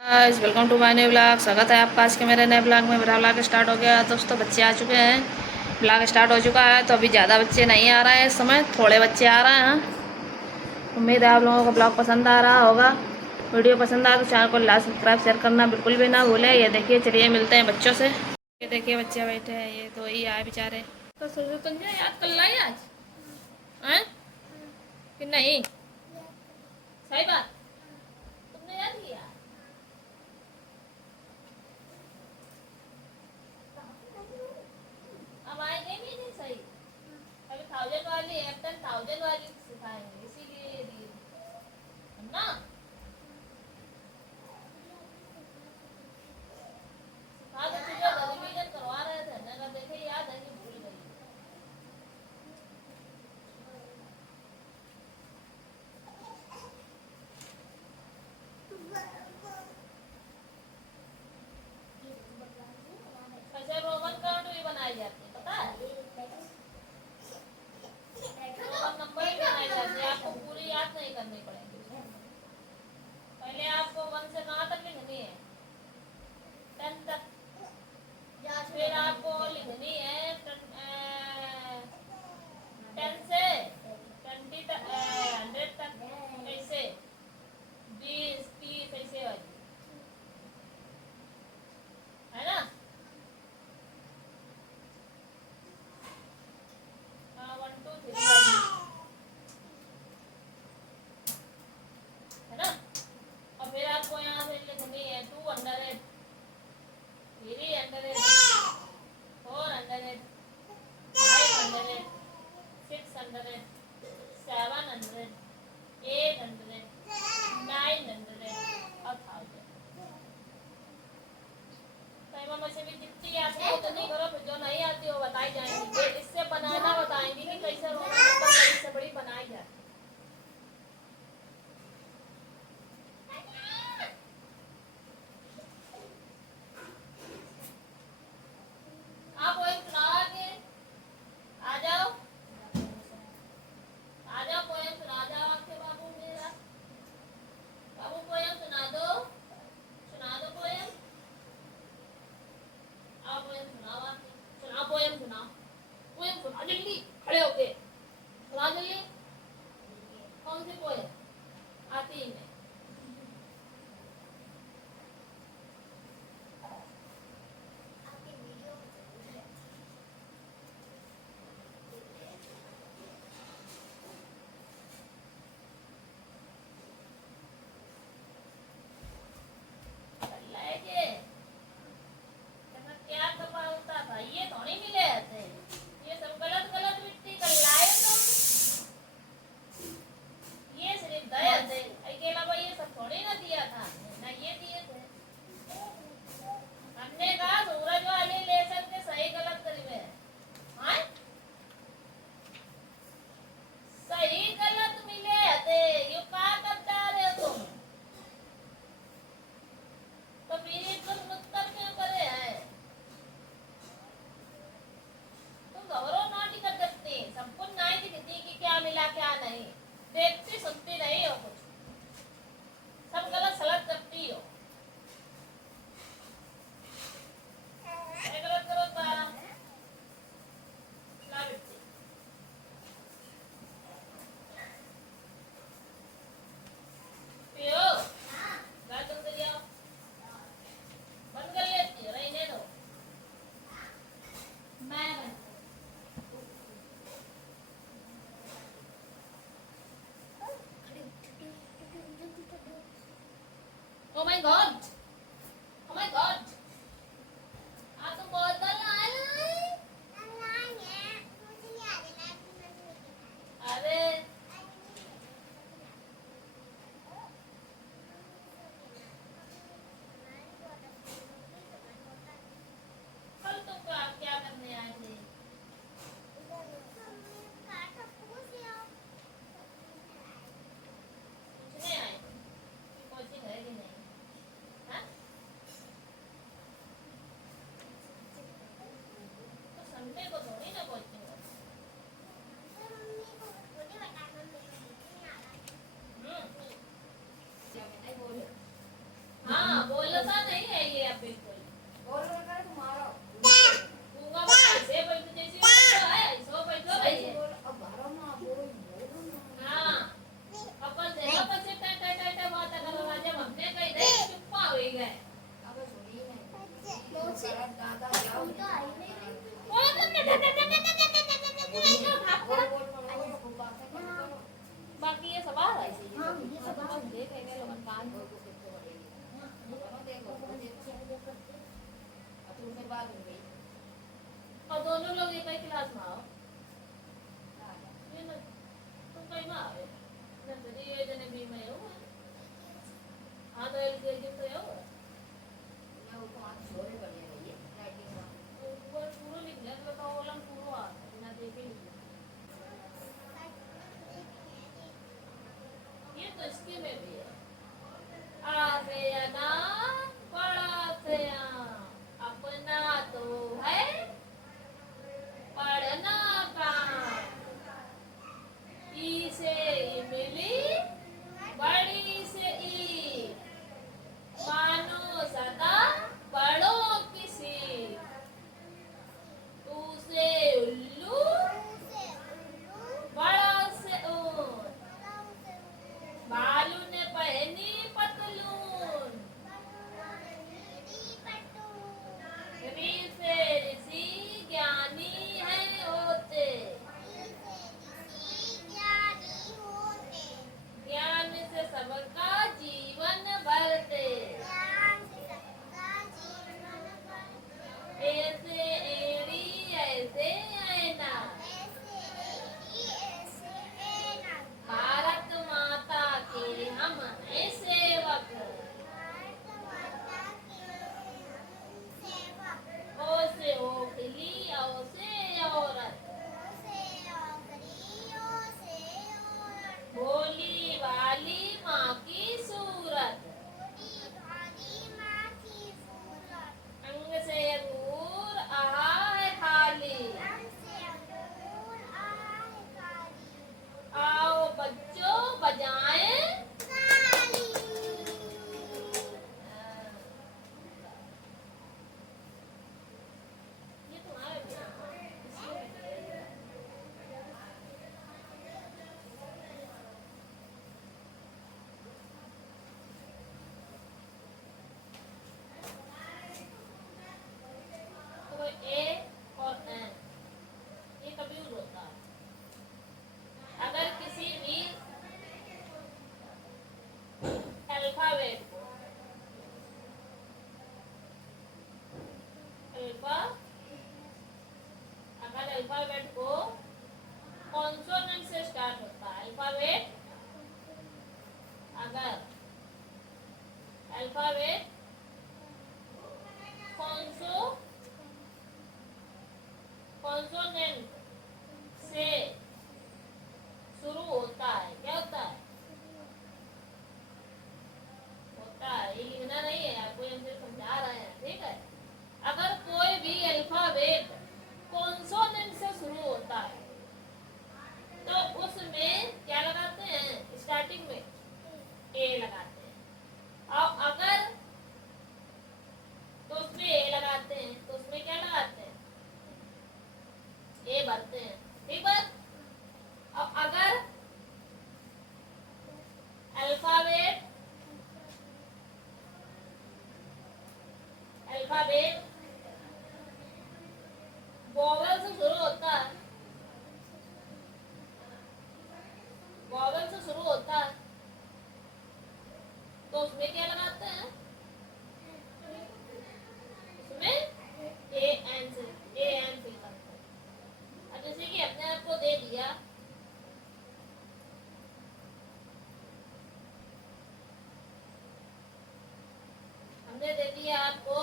Guys welcome to my new blog. स्वागत है आपका आज के मेरे नए ब्लॉग में। मेरा ब्लॉग स्टार्ट हो गया दोस्तों। बच्चे आ चुके हैं, ब्लॉग स्टार्ट हो चुका है। तो अभी ज़्यादा बच्चे नहीं आ रहे हैं, इस समय थोड़े बच्चे आ रहे हैं। उम्मीद है आप लोगों को ब्लॉग पसंद आ रहा होगा। वीडियो पसंद आया तो चैनल को लाइक सब्सक्राइब शेयर करना बिल्कुल भी ना भूलें। ये देखिए, चलिए मिलते हैं बच्चों से। ये देखिए बच्चे बैठे हैं, ये तो ही आए बेचारे। तो सोचो तुम याद कर लाई आज हैं कि नहीं? सही बात, तुमने याद किया। अब आएंगे भी नहीं सही। अभी 1000 वाली ऐप 1000 वाली सिखाएंगे, इसीलिए ये दिए है ना। सिखा तो तुझे रिवीजन करवा रहे थे ना, अगर देखे याद है कि भूल गई। कैसे रोमन काउंट भी बनाई जाती है पता है? रोमन नंबर भी बनाए जाते हैं, आपको पूरी याद नहीं करनी पड़ेगी। पहले आपको 1 से 9 तक लिखनी है, 10 तक। फिर आपको लिखनी है 10 से 20 तक, 100 तक। कैसे 20 30 ऐसे वाली, है ना। हाँ 1 2 3 वाली, है ना। और फिर आपको यहाँ से लिखनी है 200, 300, 400, 500, 600, 700, 800, 900 और 1000। टाइम में से भी जितनी आती है उतनी करो, फिर जो नहीं आती वो बताई जाएंगी। इससे बनाना बताएंगे कि कैसे रोमन नंबर बड़ी से बड़ी बनाई जाती है। आप वो एक सुना के आ जाओ, आ जाओ पोएम सुना जाओ आपके बाबू मेरा। बाबू पोएम सुना दो पोएम। आप पोएम सुनाओ, आपकी सुनाओ पोएम, सुनाओ पोएम, सुनाओ जल्दी खड़े होके सुनाओ जल्दी। कौन सी पोएम आती है? लेके क्या कपालता था, ये थोड़ी मिले थे। ये सब गलत गलत मिट्टी कर लाए तुम। ये सिर्फ गए थे, इसके अलावा ये सब थोड़ी ना दिया था, ना ये दिए थे। हमने कहा सूरज वाली ले सकते, सही गलत करीबे हाँ, सही गलत मिले थे। ये क्या करता रहे हो तुम? तो फिर ये तुम उत्तर क्यों करे है? तुम गौरव नोटी कर सकते, सब कुछ नहीं दिखती कि क्या मिला क्या नहीं, देखती सुनती नहीं हो कुछ, सब गलत सलत करती हो। गलत करो तारा ला बिट्टी पियो गाय तुम कर लिया, बंद कर लेती है, रहने दो। मैं oh my God, oh my God, आ तुम बोतल आए। अरे कल तुम क्या करने आए थे? पूछने आए थे कि कोचिंग है कि नहीं, अब बिल्कुल बोल कर तुम्हारा पूंगा बस ऐसे बैठ जैसे है ऐसो बैठो भाई अब बारो ना बोल हां अपन देखो बच्चे टाइट टाइट टाइट बात करो राजा हमने कही दे चुप्पा हो गए अब छोड़ी नहीं तो से दादा जाओ तो आई नहीं बोल बाकी ये सवाल है हां ये सवाल देख रहे लोगन कान को कितो करेगी देखो अब तुम फिर बात हो गई और दोनों लोग एक ही क्लास में आओ ये ना तुम कहीं में आओ ना तो ये जने भी में हो हां तो एलकेजी में हो मैं वो तो आज छोरे बढ़िया रही है राइटिंग में ऊपर पूरा लिख दिया तो कॉलम पूरा बिना देखे ये तो इसके में भी है आते या ना पढ़ाते या अपना तो है पढ़ना काम ई से इमली बड़ी से ई मानो सदा पढ़ो किसी तू से उल्लू बड़ा से ऊन बालू ने पहनी पतलून री से ऋषि ज्ञानी है होते ज्ञान से सबका जीवन भरते ऐसे एड़ी ऐसे ऐना भारत माता के हम हैं सेवक ओ से ओखली ओ से औरत भोली वाली माँ की सूरत अंग से अंगूर आहा है खाली आओ बच्चों बजाएं ये तुम्हारे भी तो ए और एन ये कभी यूज होता है अगर किसी भी अल्फाबेट को अगर अल्फाबेट को कॉन्सोनेंट से स्टार्ट होता है अल्फाबेट अगर अल्फाबेट कॉन्सोनेंट से शुरू होता है क्या होता है ये लिखना नहीं है आपको हमसे समझा रहे हैं ठीक है अगर कोई भी अल्फाबेट कॉन्सोनेंट से शुरू होता है तो उसमें क्या लगाते हैं स्टार्टिंग में ए लगाते हैं और अगर तो उसमें ए लगाते हैं तो उसमें क्या लगाते हैं ए भरते हैं ठीक है अब अगर अल्फाबेट वॉवेल से शुरू होता है तो उसमें क्या लगाते हैं उसमें ए एन से करते हैं अब जैसे कि अपने आप को दे दिया हमने दे दिया आपको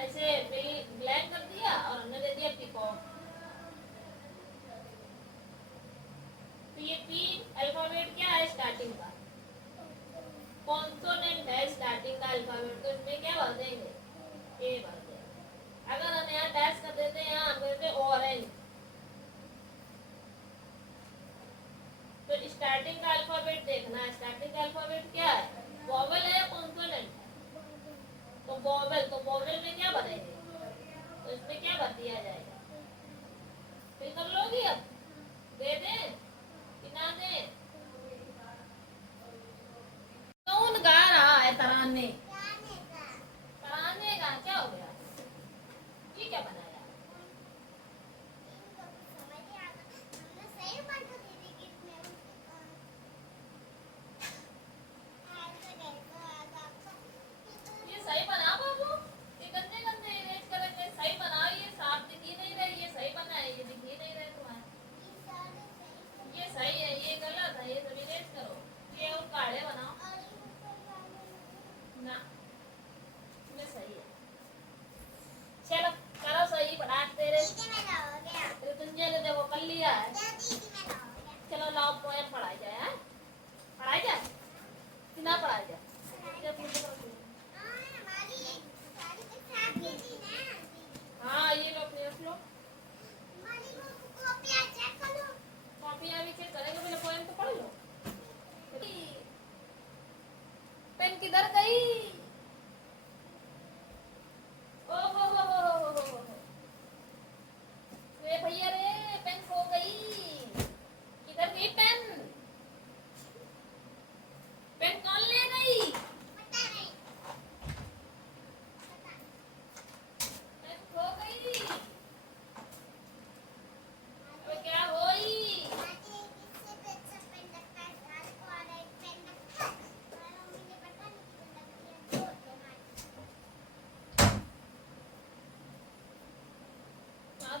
ऐसे ब्लैक कर दिया और हमने दे दिया पीकॉक तो ये तीन अल्फाबेट क्या है स्टार्टिंग का कॉन्सोनेंट है स्टार्टिंग का अल्फाबेट तो इसमें क्या भर देंगे ए भर देंगे अगर हम यहाँ डैश कर देते हैं यहाँ हम कहते ऑरेंज तो स्टार्टिंग का अल्फाबेट देखना है स्टार्टिंग का अल्फाबेट क्या है वॉवेल है या कॉन्सोनेंट तो तो बॉबल में क्या भरेंगे, तो इसमें क्या भर दिया जाएगा, फिर कर लोगी अब, दे दे कि ना दे। कौन गा रहा है तराने, तराने का क्या हो गया, ये क्या बनाया, ये सही बना बाबू, ये गंदे गंदे इरेज करेंगे, सही बना, ये साफ दिख ही नहीं रही, ये सही बना है, ये दिख ही नहीं रहे तुम्हारे, ये सही है, ये गलत है, ये सब इरेज करो, ये और काढ़े बनाओ ना, ये सही है, चलो करो सही, फटाक तेरे तुझे ने देखो कर लिया है, चलो लाओ पोएम पढ़ाई जाए, हैं पढ़ाई जाए कि ना पढ़ाई जाए, हाँ ये लो अपने रख लो, कॉपियाँ भी चेक करेंगे, पहले पोएम तो पढ़ लो, पेन किधर गई, ओ हो, रे भैया रे पेन खो गई, किधर गई पेन, पेन कौन ले गई, पेन खो गई, अब क्या होई,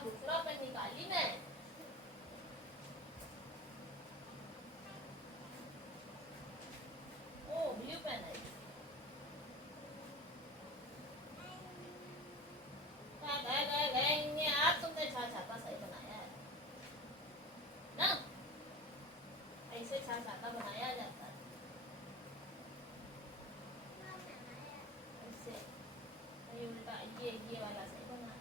दूसरा पेन निकाली मैं, ओ ब्लू पेन है, आज तुमने छाता सही बनाया है ना, ऐसे छाता बनाया जाता है, ऐसे नहीं उल्टा, ये वाला सही बना,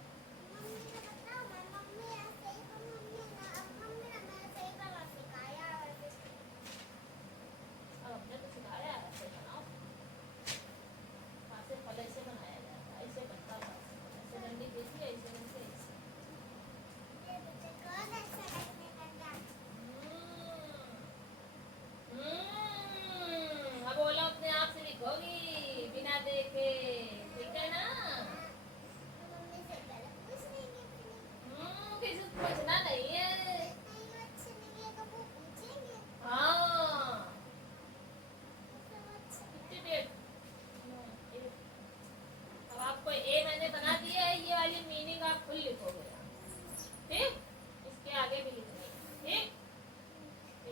अब हमने तो सिखाया है, ऐसे बनाओ, ऐसे फल ऐसे बनाया जाता है, ऐसे बनता है, ऐसे डंडी देखिए, ऐसे बनते ऐसे, अब बोलो अपने आप से लिखोगी बिना देखे, ठीक है ना, किसी से पूछना नहीं है, हाँ कितनी डेट, अब आपको ए मैंने बना दिया है, ये वाली मीनिंग आप खुद लिखोगे, ठीक, इसके आगे भी लिखनी, ठीक,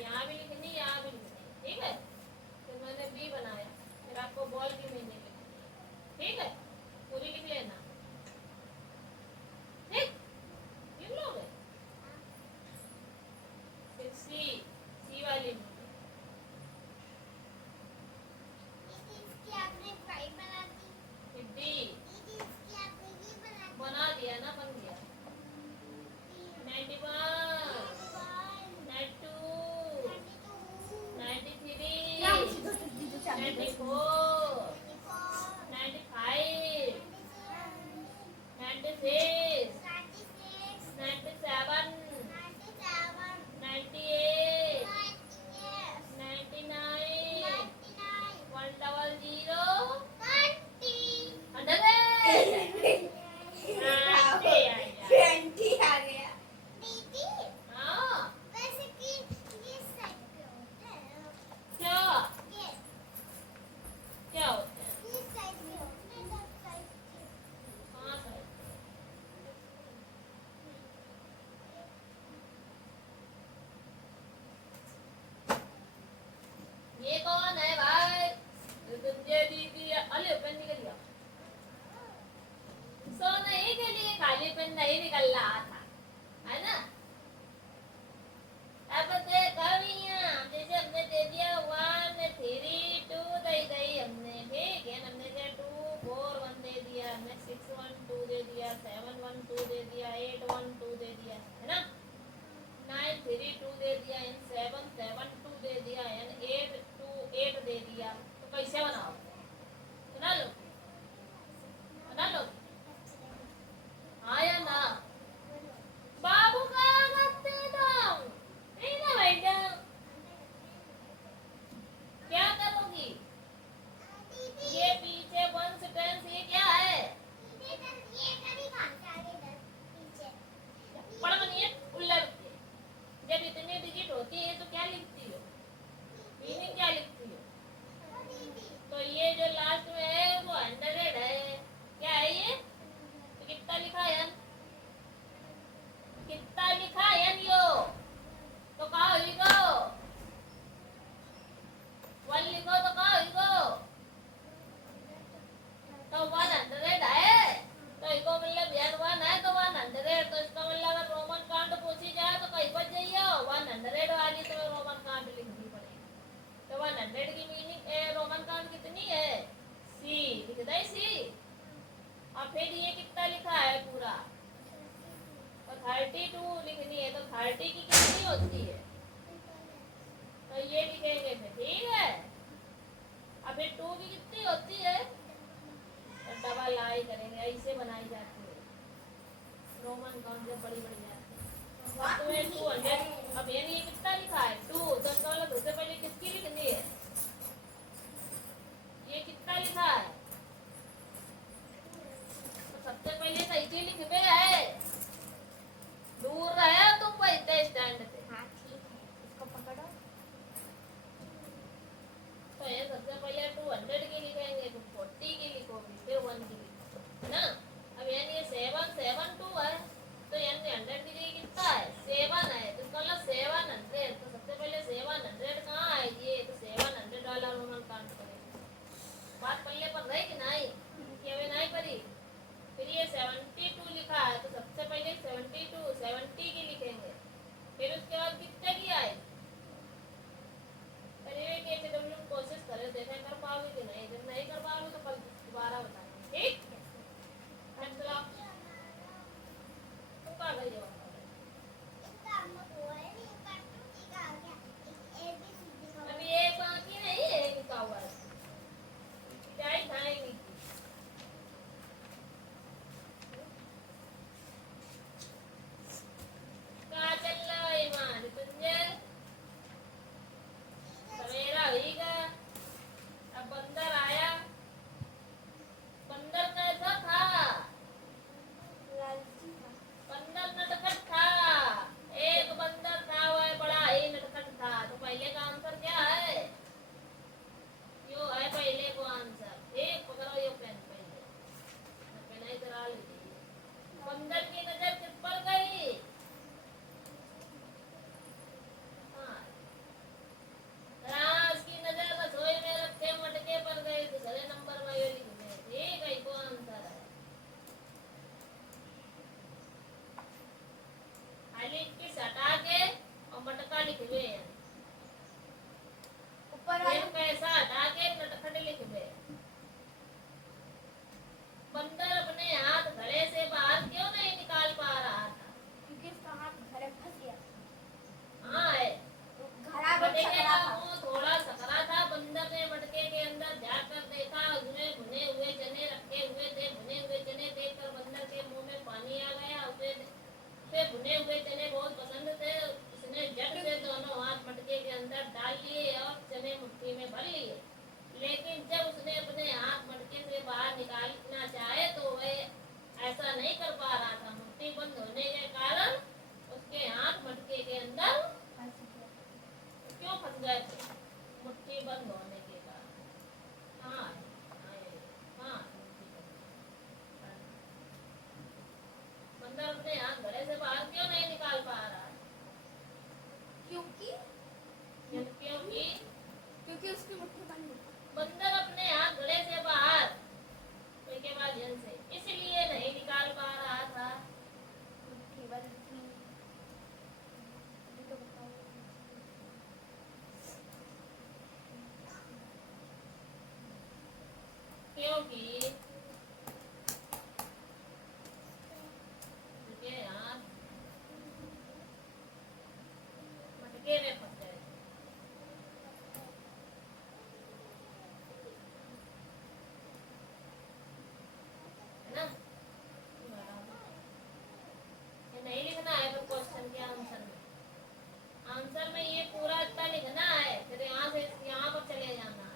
यहाँ भी लिखनी, यहाँ भी लिखनी, ठीक है, फिर मैंने बी बनाया, फिर आपको बॉल की मीनिंग लिखनी, ठीक है, पूरी लिख लेना, ठीक, लिख लोगे, फिर सी वाली मीनिंग, फिर डी, बना दिया ना, बन गया, 91, 92, 93, 94, 95, 96, 97, 98, 99, 100, 100, हाँ क्या होता है, हाँ सर, ये कौन है भाई, तुझे दीदी अले पेन निकल गया, सोने के लिए खाली पेन नहीं निकल रहा था, है ना, अब दे कवियां, जैसे हमने दे दिया 1 3 2 दे दी हमने, ठीक है, हमने दिया 2 4 1 दे दिया, हमने 6 1 2 दे दिया, 7 1 2 दे दिया, 8 1 2 दे दिया, है ना, 9 3 2 दे दिया, इन 7 7 2 दे दिया, इन 8 2 8 दे दिया, तो कैसे बनाओ, सुना लो, 32 लिखनी है तो 30 की कितनी होती है, तो ये लिखेंगे फिर, ठीक है। अब फिर 2 की कितनी होती है, तो डबल आई करेंगे, ऐसे बनाई जाती है, रोमन कॉन्सेप्ट बड़ी बड़ी जाती है। अब तुम्हें 200, अब ये कितना लिखा है 2, तो इसका मतलब सबसे पहले किसकी लिखनी है, ये कितना लिखा है, तो सबसे पहले तो इसी लिखबे है, दूर रहे तुम बैठे स्टैंड पे। हाँ ठीक है, इसको पकड़ो। तो ये सबसे पहले 200 की लिखेंगे, तुम 40 की लिखोगे, फिर 1 की लिखोगे, है ना। अब यानी ये 7 7 2 है, तो यानी 100 की जगह कितना है 7 है, तो इसका मतलब 700, तो सबसे पहले 700 कहाँ है ये, तो 700 वाला रोमन काउंट करेंगे। बात पहले पर रही कि नहीं, कि अभी नहीं पड़ी। फिर ये 72 लिखा है, तो सबसे पहले 72 70 की लिखेंगे, फिर उसके बाद कितने की आए, कोशिश करें, देखें कर पाओगे कि नहीं, जब नहीं कर पाओगे तो कल दोबारा बताएंगे, ठीक। तुम कहाँ गई हो, अभी एक बाकी नहीं है, एक लिखा हुआ है, क्या ही खाएंगी। कहाँ चल रहा है ईमान तुझे, सवेरा होगा, अब बंदर आया, बंदर कैसा था, लालची था। बंदर नटखट था, एक बंदर था वह बड़ा ही नटखट था, तो पहले का आंसर क्या है, यो है पहले को आंसर, एक पकड़ो ये पेन, पहले पेन ही करा लीजिए। बंदर की नजर किस पर गई, हाँ, राज की नजर रसोई में रखे मटके पर गई, दूसरे नंबर में ये लिख दे, ठीक है, को आंसर है। खाली इसकी सटा के और मटका लिखबे, ऊपर फिर वाला पैसा हटा के नटखट लिखबे। बंदर अपने हाथ घड़े से बाहर क्यों नहीं निकाल पा रहा था, क्योंकि उसका हाथ घरे फंस गया, हाँ है, घड़ा बच मटके सकरा का था। मुंह थोड़ा सकरा था, बंदर ने मटके के अंदर जाकर देखा, उसमें भुने हुए चने रखे हुए थे, भुने हुए चने देखकर बंदर के मुंह में पानी आ गया, उसे भुने हुए चने बहुत पसंद थे, उसने झट से दोनों हाथ मटके के अंदर डाल लिए और चने मुट्ठी में भर लिए, लेकिन जब उसने अपने हाथ मटके से बाहर निकालना चाहे तो वह ऐसा नहीं कर पा रहा था, मुट्ठी बंद होने के कारण उसके हाथ मटके के अंदर फंस गया। क्यों फंस गए थे, मुट्ठी बंद होने के कारण, हाँ हाँ, बंदर अपने हाथ घड़े से बाहर क्यों नहीं निकाल पा रहा, क्योंकि क्योंकि क्योंकि उसकी मुट्ठी बंद है। बंदर अपने हाथ घड़े से बाहर के माध्यम से इसलिए नहीं निकाल पा रहा था, मुट्ठी बंद थी, अभी तो बताओ। क्योंकि उनके हाथ मटके में फंस गए, है ना। ये नहीं लिखना है तो क्वेश्चन के आंसर में, आंसर में ये पूरा इतना लिखना है, फिर यहाँ से यहाँ पर चले जाना है,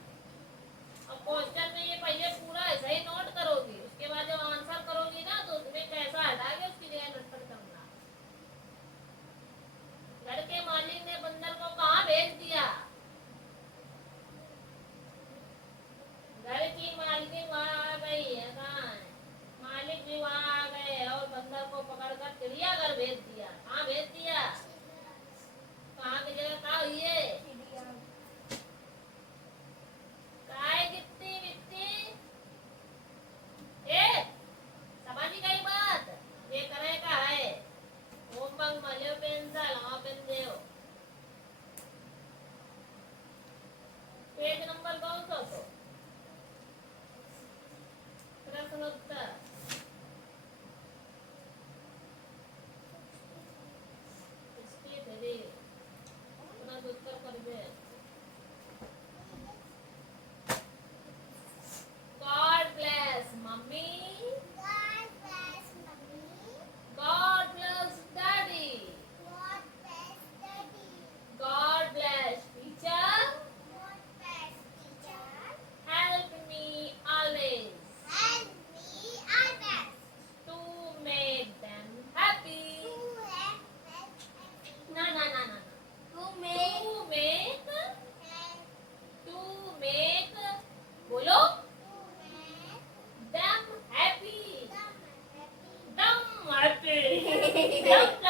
और क्वेश्चन में ये पहले पूरा ऐसा ही नोट करोगी, उसके बाद जब आंसर करोगी ना तो उसमें कैसा हटा के उसकी जगह नटखट करना। घर के मालिक ने बंदर को कहाँ भेज दिया, घर की मालकिन वहाँ आ गई है, कहाँ है, मालिक ना